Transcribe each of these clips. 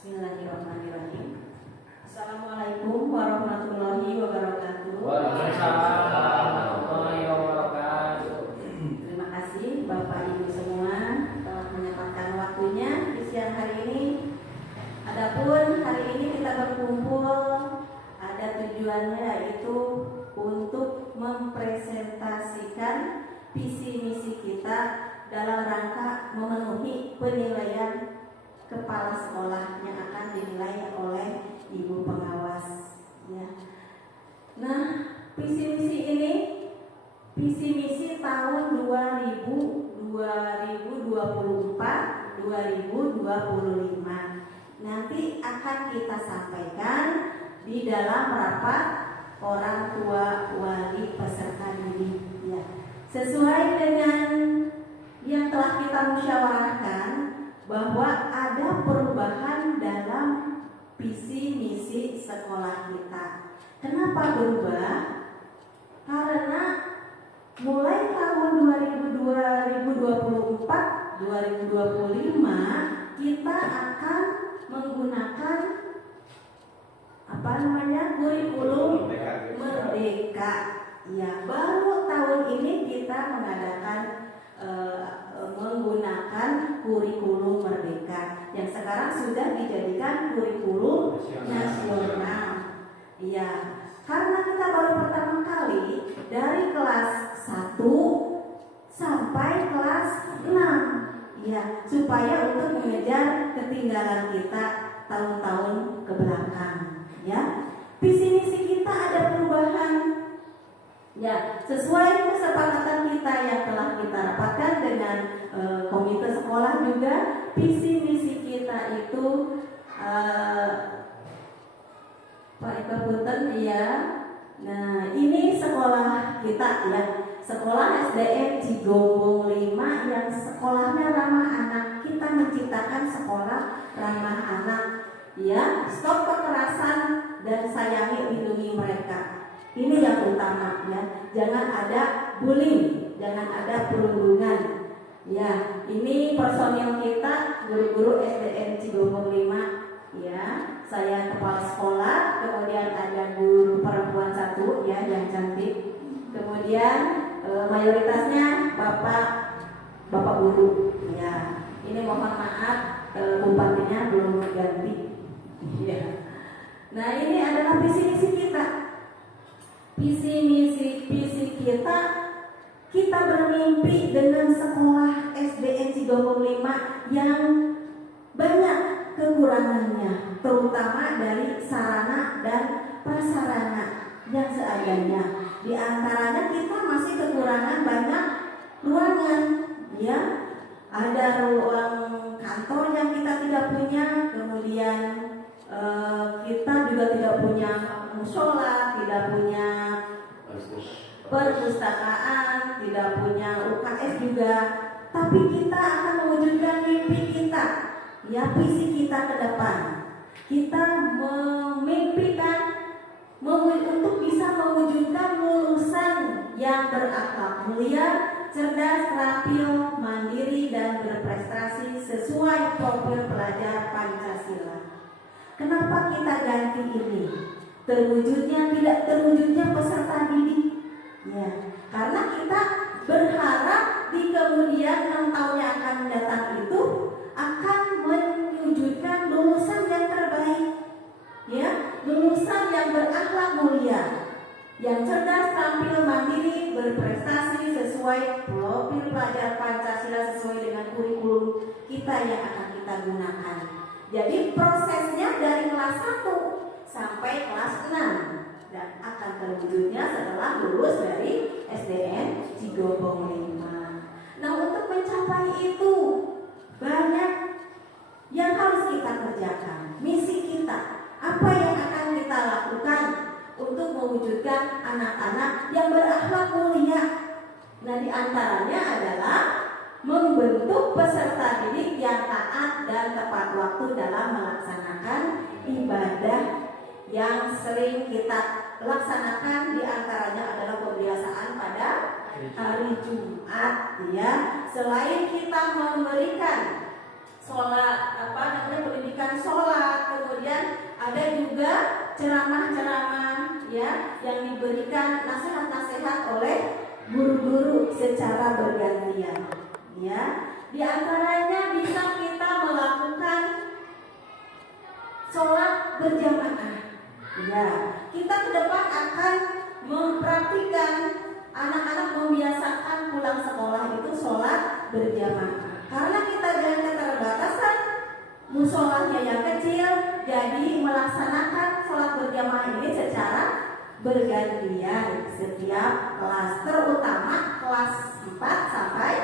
Bismillahirrahmanirrahim. Assalamualaikum warahmatullahi wabarakatuh. Waalaikumsalam warahmatullahi wabarakatuh. Terima kasih Bapak Ibu semua telah menyempatkan waktunya di siang hari ini. Adapun hari ini kita berkumpul ada tujuannya, yaitu untuk mempresentasikan visi misi kita dalam rangka memenuhi penilaian kepala sekolah yang akan dinilai oleh ibu pengawas. Ya. Nah, visi misi tahun 2024-2025 nanti akan kita sampaikan di dalam rapat orang tua wali peserta didik. Ya. Sesuai dengan yang telah kita musyawarahkan, bahwa ada perubahan dalam visi misi sekolah kita. Kenapa berubah? Karena mulai tahun 2024-2025 kita akan menggunakan kurikulum merdeka. Ya, baru tahun ini kita mengadakan menggunakan kurikulum merdeka yang sekarang sudah dijadikan kurikulum nasional. Iya, karena kita baru pertama kali dari kelas 1 sampai kelas 6. Ya, supaya untuk mengejar ketinggalan kita tahun-tahun ke belakang. Ya, visi misi kita ada perubahan. Ya, sesuai kesepakatan kita yang telah kita rapatkan dengan komite sekolah juga, visi misi kita itu Pak Ibu Punten, ya. Nah, ini sekolah kita, ya, sekolah SDN Cigombong 5 yang sekolahnya ramah anak. Kita menciptakan sekolah ramah anak, ya. Stop kekerasan dan sayangi lindungi mereka. Ini yang utama, ya. Jangan ada bullying, jangan ada perundungan. Ya, ini personil kita guru-guru SDN Cigombong 5, ya. Saya kepala sekolah, kemudian ada guru perempuan 1, ya, yang cantik. Kemudian mayoritasnya bapak guru, ya. Ini mohon maaf bupatinya belum ganti. Ya. Nah, ini adalah visi misi kita. Visi misi kita bermimpi dengan sekolah SDN Cigombong 5 yang banyak kekurangannya, terutama dari sarana dan prasarana yang seadanya. Di antaranya kita masih kekurangan banyak ruangan, ya. Ada ruang kantor yang kita tidak punya, kemudian kita juga tidak punya musola, tidak punya perpustakaan, tidak punya UKS juga. Tapi kita akan mewujudkan mimpi kita, ya, visi kita ke depan. Kita memimpikan untuk bisa mewujudkan lulusan yang berakhlak mulia, cerdas, terampil, mandiri, dan berprestasi sesuai profil pelajar Pancasila. Kenapa kita ganti ini? Tidak terwujudnya peserta didik. Ya, karena kita berharap di kemudian 6 tahun yang akan datang itu akan mewujudkan lulusan yang terbaik. Ya, lulusan yang berakhlak mulia, yang cerdas, tampil, mandiri, berprestasi sesuai profil pelajar Pancasila sesuai dengan kurikulum kita yang akan kita gunakan. Jadi prosesnya dari kelas 1 sampai kelas 6 dan akan terwujudnya setelah lulus dari SDN Cigombong 5. Nah, untuk mencapai itu banyak yang harus kita kerjakan. Misi kita, apa yang akan kita lakukan untuk mewujudkan anak-anak yang berakhlak mulia? Nah, di antaranya adalah membentuk peserta didik yang taat dan tepat waktu dalam melaksanakan ibadah yang sering kita laksanakan. Di antaranya adalah pembiasaan pada hari Jumat, ya. Selain kita memberikan pendidikan sholat, juga ceramah-ceramah ya yang diberikan nasihat-nasihat oleh guru-guru secara bergantian ya. Di antaranya bisa kita melakukan sholat berjamaah ya. Kita ke depan akan mempraktikkan anak-anak membiasakan pulang sekolah itu sholat berjamaah. Karena kita dengan keterbatasan musolahnya yang kecil, jadi melaksanakan sholat berjamaah ini secara bergantian setiap kelas, terutama kelas 4 sampai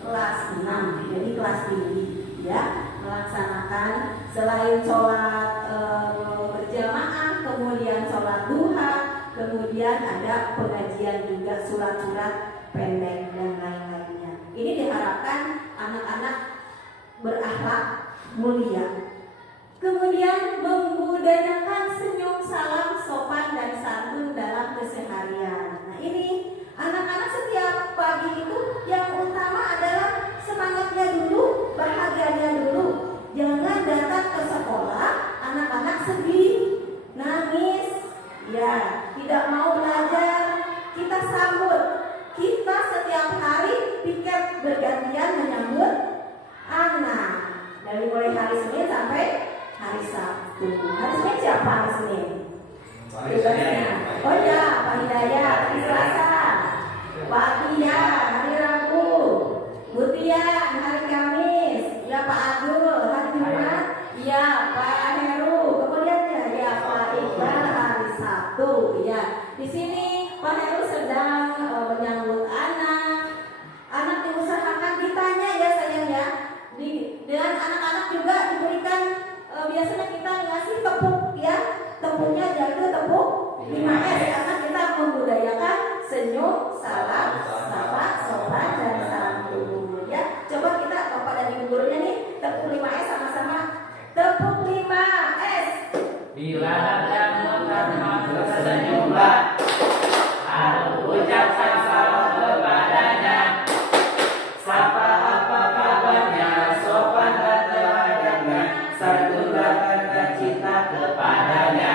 kelas 6, jadi kelas tinggi ya, melaksanakan selain sholat berjamaah, kemudian sholat duha, kemudian ada pengajian juga surat-surat pendek dan lain-lainnya. Ini diharapkan anak-anak berakhlak mulia. Kemudian membudayakan senyum, salam, sopan dan santun dalam keseharian. Nah ini anak-anak setiap pagi itu yang utama adalah semangatnya dulu, bahagianya dulu. Jangan datang ke sekolah anak-anak sedih, nangis, ya tidak mau belajar. Kita sambut, kita setiap hari piket bergantian menyambut anak. Dari mulai hari Senin sampai hari Sabtu. Hari Senin siapa hari Senin? Oh ya, Pak Hidayat. Hari Selasa Pak Tia, hari Rabu Mutia, hari Kamis ya Pak Abdul, hari Jumat ya Pak Heru, kemudian ya Pak Iqbal hari Sabtu ya. Di sini Pak Heru sedang menyambut anak diusahakan ditanya ya sayang ya. Dan anak-anak juga diberikan biasanya kita ngasih tepuk ya, tepuknya yaitu tepuk 5S karena kita membudayakan senyum, salam, sapa, sopan dan santun ya. Coba kita Bapak dan Ibu gurunya nih tepuk 5S sama-sama. Tepuk 5S. Bila datang pertama tersenyumlah, harus ucap salam kepadanya. Sapa apa kabarnya, sopan dan teladannya, santunlah kata cinta kepadanya.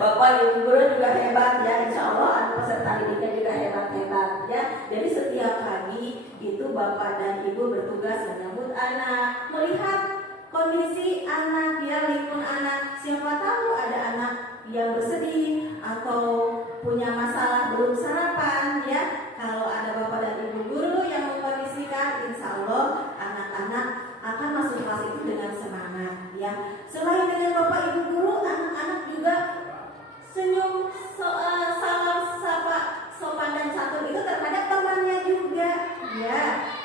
Bapak Ibu guru juga hebat ya, insya Allah anak peserta didiknya juga hebat-hebat ya. Jadi setiap pagi itu Bapak dan Ibu bertugas menyambut anak, melihat kondisi anak ya, lingkungan anak. Siapa tahu ada anak yang bersedih atau punya masalah belum sarapan ya. Kalau ada Bapak dan Ibu guru yang mengkondisikan, insya Allah anak-anak akan masuk kelas itu dengan semangat ya. Selain dengan Bapak Ibu guru, anak-anak juga senyum, salam, sapa, sopan dan santun itu terhadap temannya juga ya.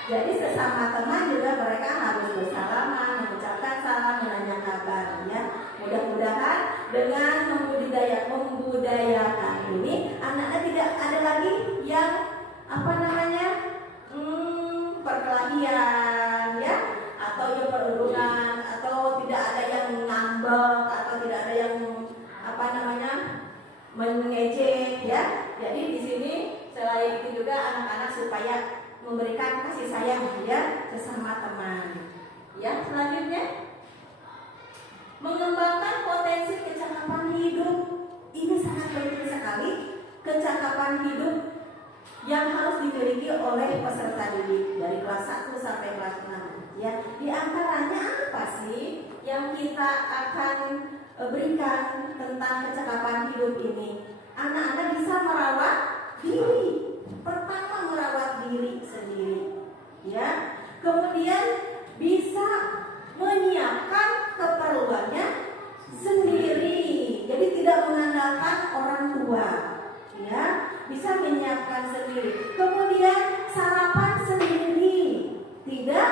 Jadi sesama teman juga mereka harus bersalaman, mengucapkan salam, menanya kabar ya. Mudah-mudahan dengan membudayakan ini anak-anak tidak ada lagi yang perkelahian ya, atau yang perundungan, atau tidak ada yang ngambek, atau tidak ada yang mengejek ya. Jadi di sini selain itu juga anak-anak supaya memberikan kasih sayang ya sesama teman. Ya, selanjutnya mengembangkan potensi kecakapan hidup. Ini sangat penting sekali, kecakapan hidup yang harus dimiliki oleh peserta didik dari kelas 1 sampai kelas 6 ya. Di antaranya apa sih yang kita akan berikan tentang kecakapan hidup ini? Anak-anak bisa merawat diri. Pertama merawat diri sendiri ya. Kemudian bisa menyiapkan keperluannya sendiri. Jadi tidak mengandalkan orang tua ya, bisa menyiapkan sendiri. Kemudian sarapan sendiri, tidak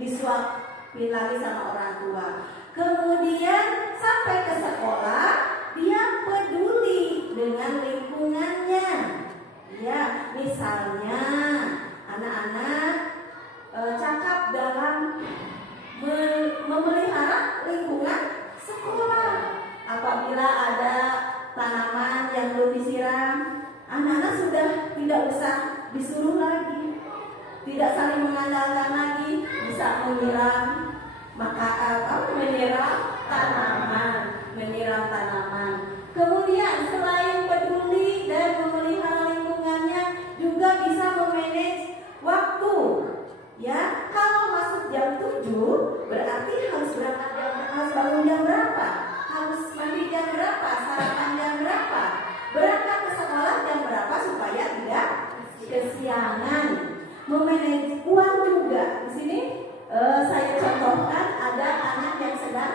disuapin lagi sama orang tua. Kemudian sampai ke sekolah dia peduli dengan lingkungannya ya. Misalnya anak-anak cakap dalam memelihara lingkungan sekolah. Apabila ada tanaman yang belum disiram, anak-anak sudah tidak usah disuruh lagi, tidak saling mengandalkan lagi, bisa menyiram. maka menyiram tanaman. Kemudian selain peduli dan memelihara lingkungannya, juga bisa memanage waktu. Ya, kalau masuk jam 7 berarti harus bangun jam berapa? Harus mandi jam berapa? Sarapan jam berapa? Berangkat ke sekolah jam berapa supaya tidak kesiangan. Memanage uang juga. Di sini saya contohkan ada anak yang sedang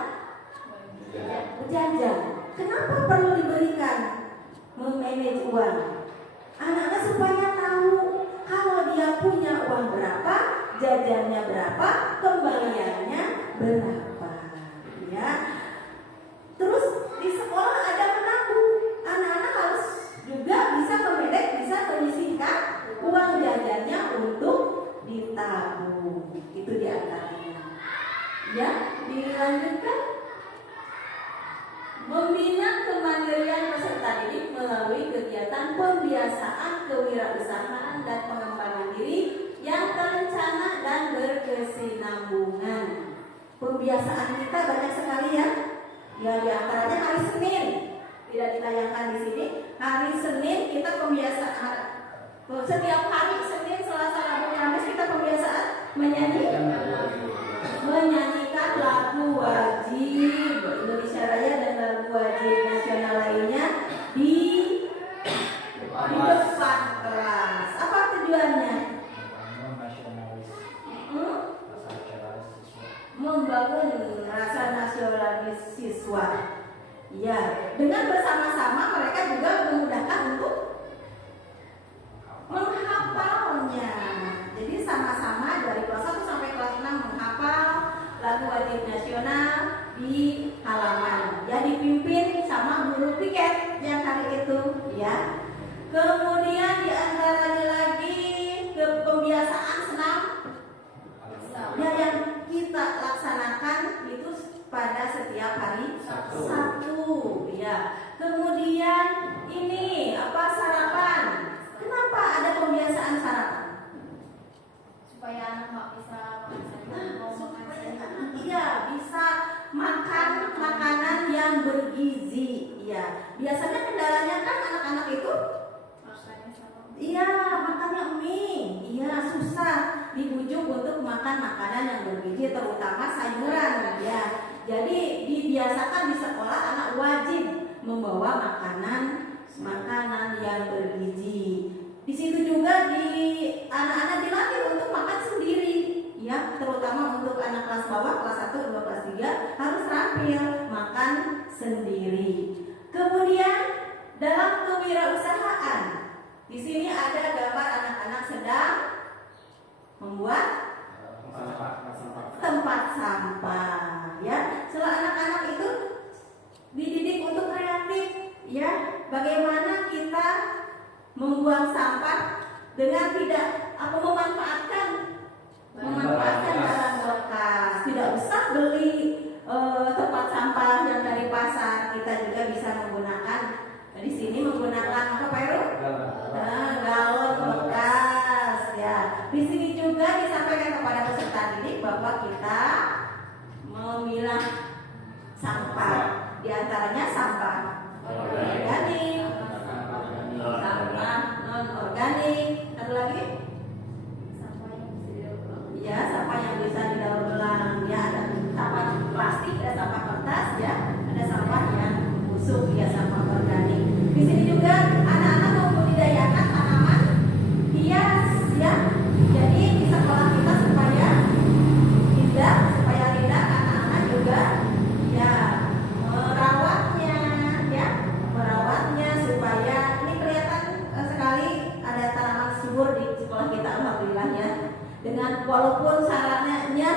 berjajan. Kenapa perlu diberikan memanage uang? Anak-anak supaya tahu kalau dia punya uang berapa, jajannya berapa, kembaliannya berapa. Ya. Terus di sekolah ada menabung. Anak-anak harus juga bisa memanage, bisa menyisihkan uang jajannya untuk ditabung. Itu diantaranya. Ya, dilanjutkan. Membina kemandirian peserta didik melalui kegiatan pembiasaan kewirausahaan dan pengembangan diri yang terencana dan berkesinambungan. Pembiasaan kita banyak sekali ya. Ya, diantaranya hari Senin. Tidak ditayangkan di sini. Hari Senin kita pembiasaan. Setiap hari Senin, Selasa, Rabu, Kamis kita pembiasaan menyanyikan lagu wajib Indonesia Raya dan lagu wajib nasional lainnya di depan kelas. Apa tujuannya? Membangun rasa nasionalis siswa. Ya, dengan bersama-sama mereka juga memudahkan untuk menghafalnya. Jadi sama-sama dari kelas 1 sampai kelas 6 menghafal lagu wajib nasional di halaman. Ya, dipimpin sama guru piket yang hari itu, ya. Kemudian diantaranya lagi ke pembiasaan senam. Ya, yang kita laksanakan itu pada setiap hari Sabtu, ya. Kemudian ini sarapan. Kenapa ada pembiasaan sarapan? Supaya anak nggak bisa bisa makan makanan yang bergizi. Ya, biasanya kendalanya kan anak-anak itu makannya mie. Iya, susah dibujuk untuk makan makanan yang bergizi, terutama sayuran. Ya, jadi dibiasakan di sekolah anak wajib membawa makanan yang bergizi. Di situ juga anak-anak dilatih untuk makan sendiri. Ya, terutama untuk anak kelas bawah, kelas 1, 2, kelas 3 harus terampil makan sendiri. Kemudian dalam kewirausahaan, di sini ada gambar anak-anak sedang membuat tempat sampah. Ya, setelah anak-anak itu dididik untuk kreatif. Ya, bagaimana kita membuang sampah dengan tidak memanfaatkan barang bekas. Tidak usah beli tempat sampah yang dari pasar. Kita juga bisa menggunakan di sini menggunakan apa, Pak Heru? Galon bekas. Ya, di sini juga disampaikan kepada peserta didik bahwa kita memilah sampah. Di antaranya sampah organik, sampah non organik, satu lagi sampah yang bisa didaur ulang. Ya, ada sampah plastik, ada sampah kertas, ya, ada sampah yang busuk, ya, sampah organik. Di sini juga anak-anak membudidayakan tanaman hias, ya. Jadi di sekolah kita supaya tidak anak-anak juga ya merawatnya supaya ini kelihatan sekali ada tanaman subur di sekolah kita, alhamdulillah, ya. Dengan walaupun sarannya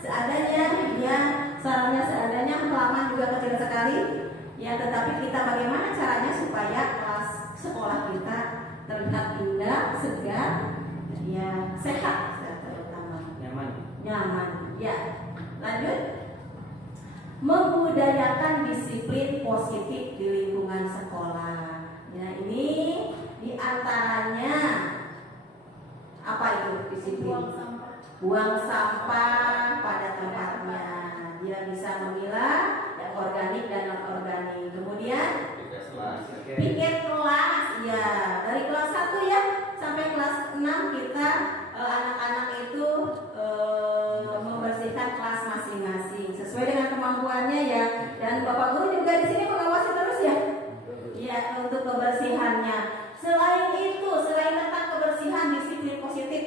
seadanya, halaman juga kecil sekali, ya, tetapi kita bagaimana caranya supaya kelas sekolah kita terlihat indah, segar, ya, sehat terutama, nyaman. Ya, lanjut. Membudayakan disiplin positif di lingkungan sekolah. Ya, ini diantaranya apa itu disiplin? Buang sampah pada tempatnya. bisa memilah yang organik dan non organik. Kemudian piket kelas, ya dari kelas 1 ya sampai kelas 6 kita anak-anak itu membersihkan kelas masing-masing sesuai dengan kemampuannya ya. Dan Bapak Guru juga di sini mengawasi terus ya. Ya, untuk kebersihannya. Selain itu, selain tentang kebersihan, disiplin positif.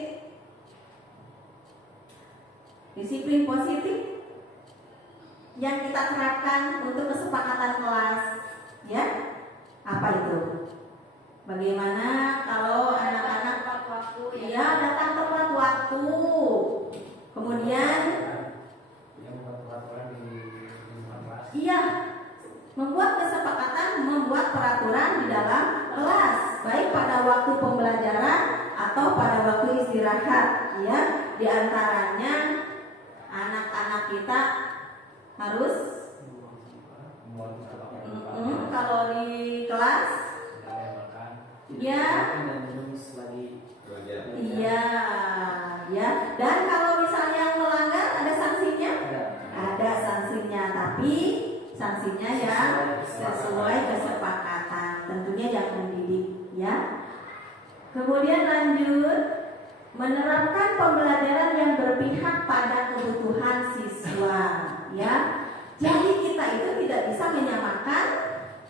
Disiplin positif yang kita terapkan untuk kesepakatan kelas, ya. Apa itu? Bagaimana kalau anak-anak tepat waktu ya datang tepat waktu. Kemudian iya, membuat kesepakatan, membuat peraturan di dalam kelas, baik pada waktu pembelajaran atau pada waktu istirahat, ya. Di antaranya anak-anak kita harus kalau di kelas ya iya ya, dan kalau misalnya melanggar ada sanksinya, ada sanksinya, tapi sanksinya yang sesuai kesepakatan, tentunya yang mendidik ya. Kemudian lanjut, menerapkan pembelajaran yang berpihak pada kebutuhan siswa ya. Jadi kita itu tidak bisa menyamakan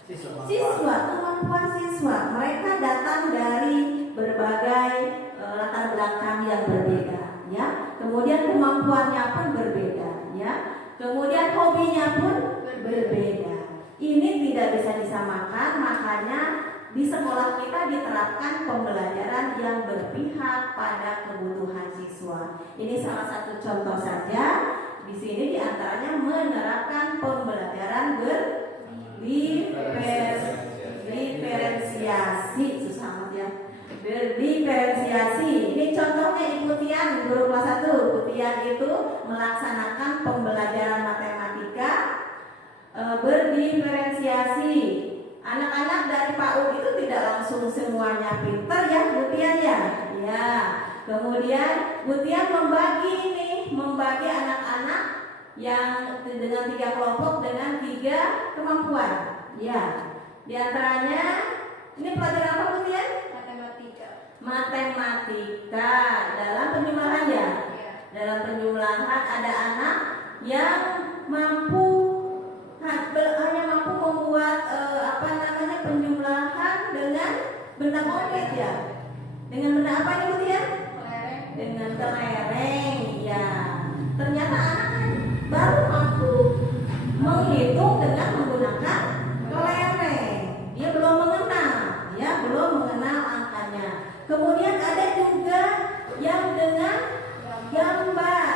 siswa, kemampuan siswa. Mereka datang dari berbagai latar belakang yang berbeda ya. Kemudian kemampuannya pun berbeda ya. Kemudian hobinya pun berbeda. Ini tidak bisa disamakan, makanya di sekolah kita diterapkan pembelajaran yang berpihak pada kebutuhan siswa. Ini salah satu contoh saja. Di sini diantaranya menerapkan pembelajaran berdiferensiasi, susah amat ya. Berdiferensiasi. Ini contohnya Putian, guru kelas 1. Putian itu melaksanakan pembelajaran matematika berdiferensiasi. Anak-anak dari PAUD itu tidak langsung semuanya pintar ya, Putian ya. Ya. Kemudian Putian membagi anak-anak yang dengan 3 kelompok dengan 3 kemampuan. Ya. Di antaranya ini pelajaran apa Putian? Matematika dalam penjumlahan ya. Dalam penjumlahan ada anak yang hanya mampu membuat penjumlahan dengan benda konkret ya. Dengan benda apa ini Putian? Dengan kelereng ya. Ternyata anak baru mampu menghitung dengan menggunakan kelereng. Dia belum mengenal angkanya. Kemudian ada juga yang dengan gambar.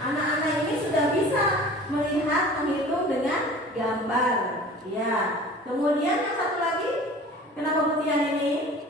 Anak-anak ini sudah bisa melihat, menghitung dengan gambar. Ya. Kemudian yang satu lagi, kenapa Putian ini?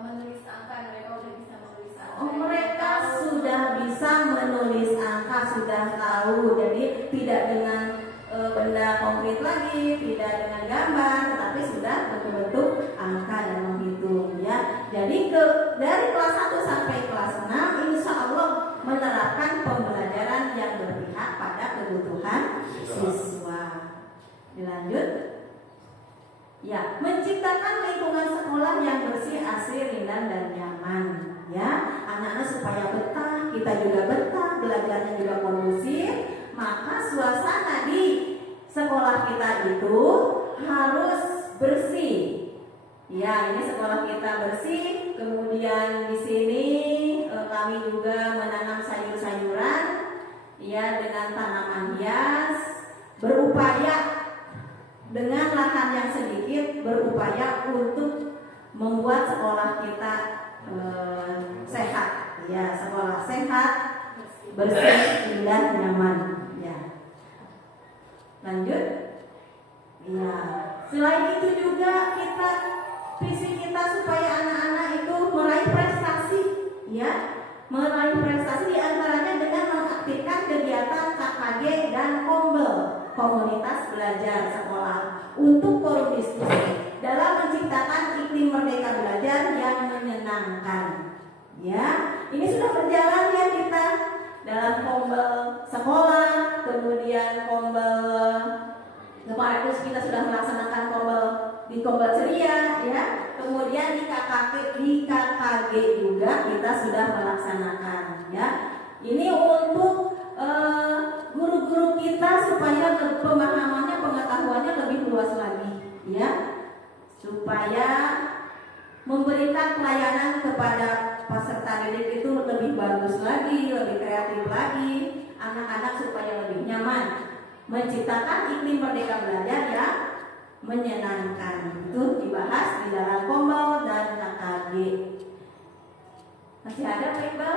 Menulis angka, mereka udah bisa menulis angka. Oh, mereka sudah bisa menulis angka, sudah tahu. Jadi tidak dengan benda konkret lagi, tidak dengan gambar, tetapi sudah betul-betul angka dan menghitung ya. Jadi dari kelas 1 sampai kelas 6 insya Allah menerapkan pembelajaran yang berpihak pada kebutuhan siswa. Dilanjut. Ya, menciptakan lingkungan sekolah yang bersih, asri, ringan dan nyaman. Ya, anak-anak supaya betah, kita juga betah, belajarnya juga kondusif. Maka suasana di sekolah kita itu harus bersih. Ya, ini sekolah kita bersih. Kemudian di sini kami juga menanam sayur-sayuran, ya dengan tanaman hias. Berupaya dengan lahan yang sedikit, berupaya untuk membuat sekolah kita sehat. Ya, sekolah sehat, bersih, indah, nyaman. Ya. Lanjut. Ya. Selain itu juga visi kita supaya anak-anak itu meraih prestasi, ya, meraih prestasi diantaranya dengan mengaktifkan kegiatan KKG dan Kombel, komunitas belajar sekolah, untuk forum diskusi dalam menciptakan iklim merdeka belajar yang menyenangkan. Ya, ini sudah berjalan ya kita dalam Kombel sekolah, kemudian Kombel sudah melaksanakan di kombel ceria ya. Kemudian di KKG juga kita sudah melaksanakan ya. Ini untuk guru-guru kita supaya pemahamannya, pengetahuannya lebih luas lagi ya. Supaya memberikan pelayanan kepada peserta didik itu lebih bagus lagi, lebih kreatif lagi, anak-anak supaya lebih nyaman, menciptakan iklim merdeka belajar yang menyenangkan. Itu dibahas di dalam kombel dan KKG. Masih ada Pak Iqbal?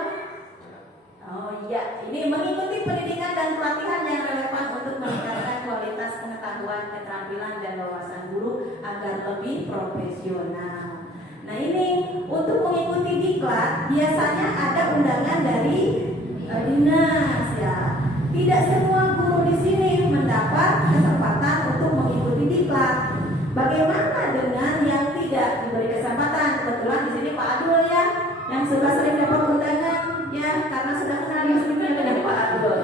Oh iya, ini mengikuti pendidikan dan pelatihan yang relevan untuk meningkatkan kualitas pengetahuan, keterampilan dan wawasan guru agar lebih profesional. Nah ini untuk mengikuti diklat biasanya ada undangan dari dinas ya. Tidak semua guru di sini mendapat kesempatan untuk mengikuti diklat. Bagaimana dengan yang tidak diberi kesempatan? Kebetulan di sini Pak Adul ya, yang sudah sering dapat undangan ya, karena sudah kenal di sini dengan Pak Adul.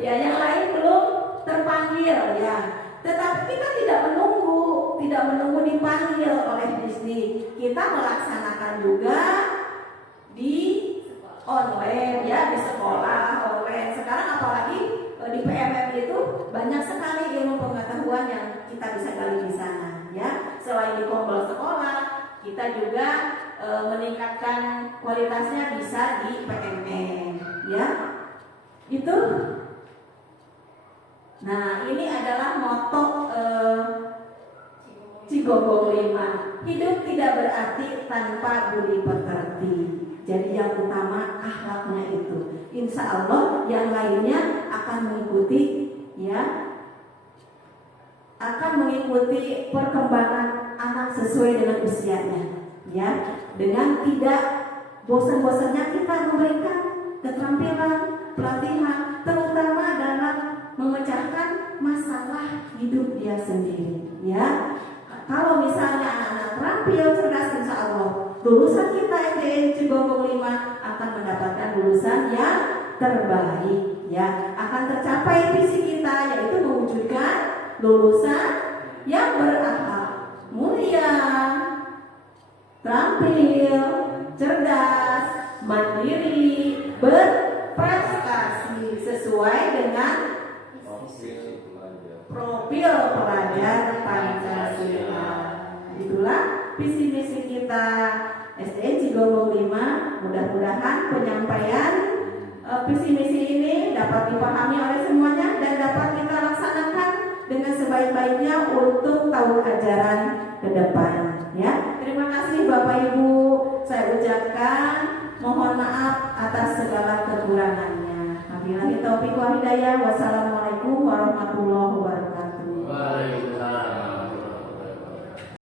Ya, yang lain belum terpanggil ya. Tetapi kita tidak menunggu dipanggil oleh Disney. Kita melaksanakan juga di online ya, di sekolah online. Sekarang apalagi di PMM itu banyak sekali ilmu pengetahuan yang kita bisa gali di sana ya. Selain di kombel sekolah, kita juga meningkatkan kualitasnya bisa di PMM ya. Itu. Nah, ini adalah moto Cigombong 5. Hidup tidak berarti tanpa budi pekerti. Jadi yang utama akhlaknya itu. Insya Allah yang lainnya akan mengikuti ya. Akan mengikuti perkembangan anak sesuai dengan usianya ya. Dengan tidak bosan-bosannya kita memberikan keterampilan, pelatihan, terutama dalam memecahkan masalah hidup dia sendiri ya. Kalau misalnya anak-anak terampil, cerdas, insya Allah lulusan kita SDN Cigombong 5 akan mendapatkan lulusan yang terbaik ya. Akan tercapai visi kita, yaitu mewujudkan lulusan yang berakhlak mulia, terampil, cerdas, mandiri, berprestasi sesuai dengan profil pelajar Pancasila. Itulah visi misi kita SDN Cigombong 5. Mudah-mudahan penyampaian visi misi ini dapat dipahami oleh semuanya dan dapat kita laksanakan dengan sebaik-baiknya untuk tahun ajaran ke depan ya. Terima kasih Bapak Ibu, saya ucapkan mohon maaf atas segala kekurangannya. Wabillahi taufiq wal hidayah. Wassalamualaikum